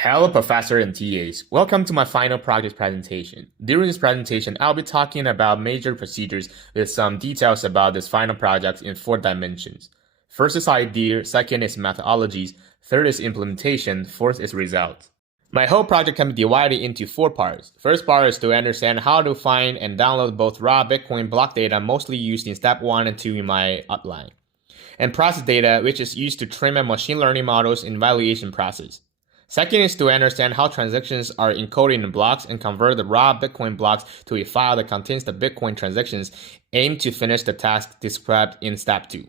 Hello, Professor and TAs. Welcome to my final project presentation. During this presentation, I'll be talking about major procedures with some details about this final project in 4 dimensions. First is idea, second is methodologies, third is implementation, fourth is results. My whole project can be divided into 4 parts. First part is to understand how to find and download both raw Bitcoin block data mostly used in step 1 and 2 in my outline, and process data which is used to train my machine learning models in evaluation process. Second is to understand how transactions are encoded in blocks and convert the raw Bitcoin blocks to a file that contains the Bitcoin transactions aimed to finish the task described in step 2.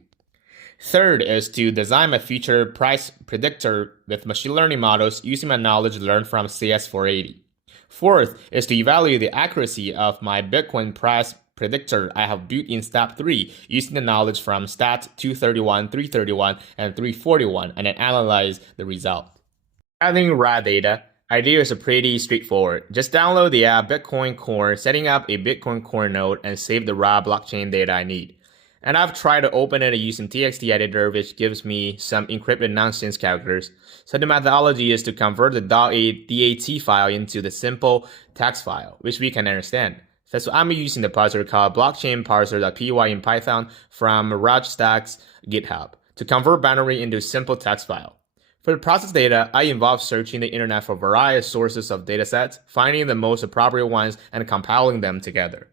Third is to design my future price predictor with machine learning models using my knowledge learned from CS480. Fourth is to evaluate the accuracy of my Bitcoin price predictor I have built in step 3 using the knowledge from stat 231, 331, and 341 and then analyze the result. Having raw data, idea is pretty straightforward. Just download the app Bitcoin Core, setting up a Bitcoin Core node, and save the raw blockchain data I need. And I've tried to open it using TXT editor, which gives me some encrypted nonsense characters. So the methodology is to convert the .dat file into the simple text file, which we can understand. So I'm using the parser called blockchain-parser.py in Python from Rajstack's GitHub to convert binary into simple text file. For the process data, I involve searching the internet for various sources of datasets, finding the most appropriate ones, and compiling them together.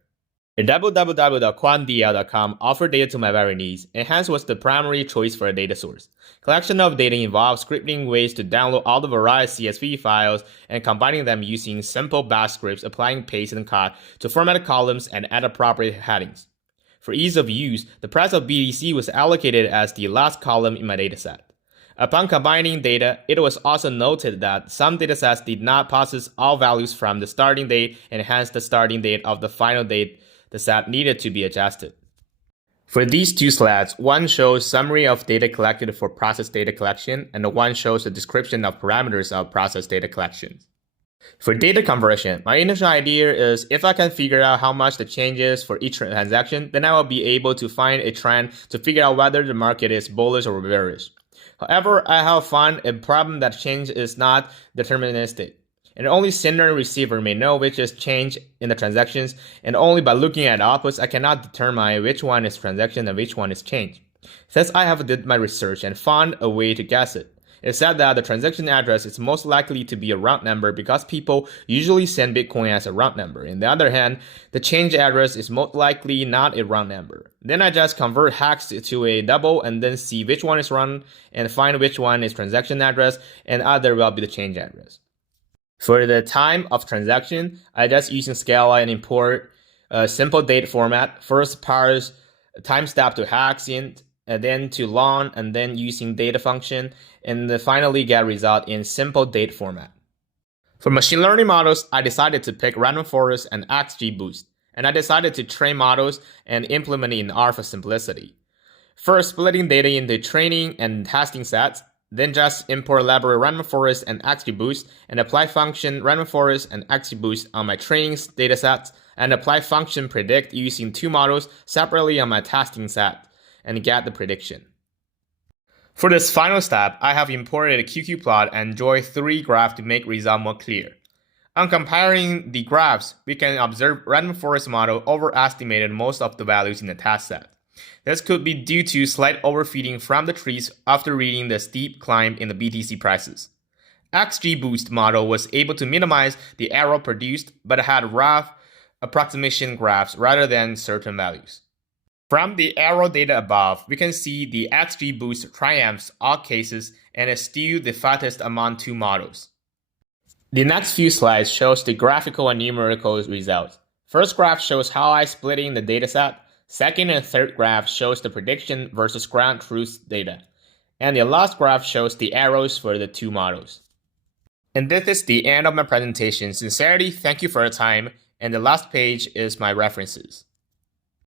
www.quantdl.com offered data to my very needs, and hence was the primary choice for a data source. Collection of data involves scripting ways to download all the various CSV files and combining them using simple bash scripts, applying paste and cut to format columns and add appropriate headings. For ease of use, the price of BTC was allocated as the last column in my dataset. Upon combining data, it was also noted that some datasets did not process all values from the starting date, and hence the starting date of the final date the set needed to be adjusted. For these 2 slides, one shows summary of data collected for process data collection, and one shows the description of parameters of process data collection. For data conversion, my initial idea is if I can figure out how much the change is for each transaction, then I will be able to find a trend to figure out whether the market is bullish or bearish. However, I have found a problem that change is not deterministic, and only sender and receiver may know which is change in the transactions, and only by looking at outputs I cannot determine which one is transaction and which one is change. Since I have did my research and found a way to guess it, it said that the transaction address is most likely to be a round number because people usually send Bitcoin as a round number. On the other hand, the change address is most likely not a round number. Then I just convert hex to a double and then see which one is round and find which one is transaction address and other will be the change address. For the time of transaction, I just using Scala and import a simple date format. First parse timestamp to hex int, and then to long, and then using data function, and finally get result in simple date format. For machine learning models, I decided to pick random forest and XGBoost, and I decided to train models and implement it in R for simplicity. First, splitting data into training and testing sets, then just import library random forest and XGBoost, and apply function random forest and XGBoost on my training datasets, and apply function predict using 2 models separately on my testing set, and get the prediction. For this final step, I have imported a QQ-plot and draw 3 graphs to make result more clear. On comparing the graphs, we can observe random forest model overestimated most of the values in the test set. This could be due to slight overfeeding from the trees after reading the steep climb in the BTC prices. XGBoost model was able to minimize the error produced, but had rough approximation graphs rather than certain values. From the arrow data above, we can see the XGBoost triumphs all cases and is still the fastest among 2 models. The next few slides shows the graphical and numerical results. First graph shows how I splitting the dataset. Second and third graph shows the prediction versus ground truth data. And the last graph shows the arrows for the 2 models. And this is the end of my presentation. Sincerely, thank you for your time. And the last page is my references.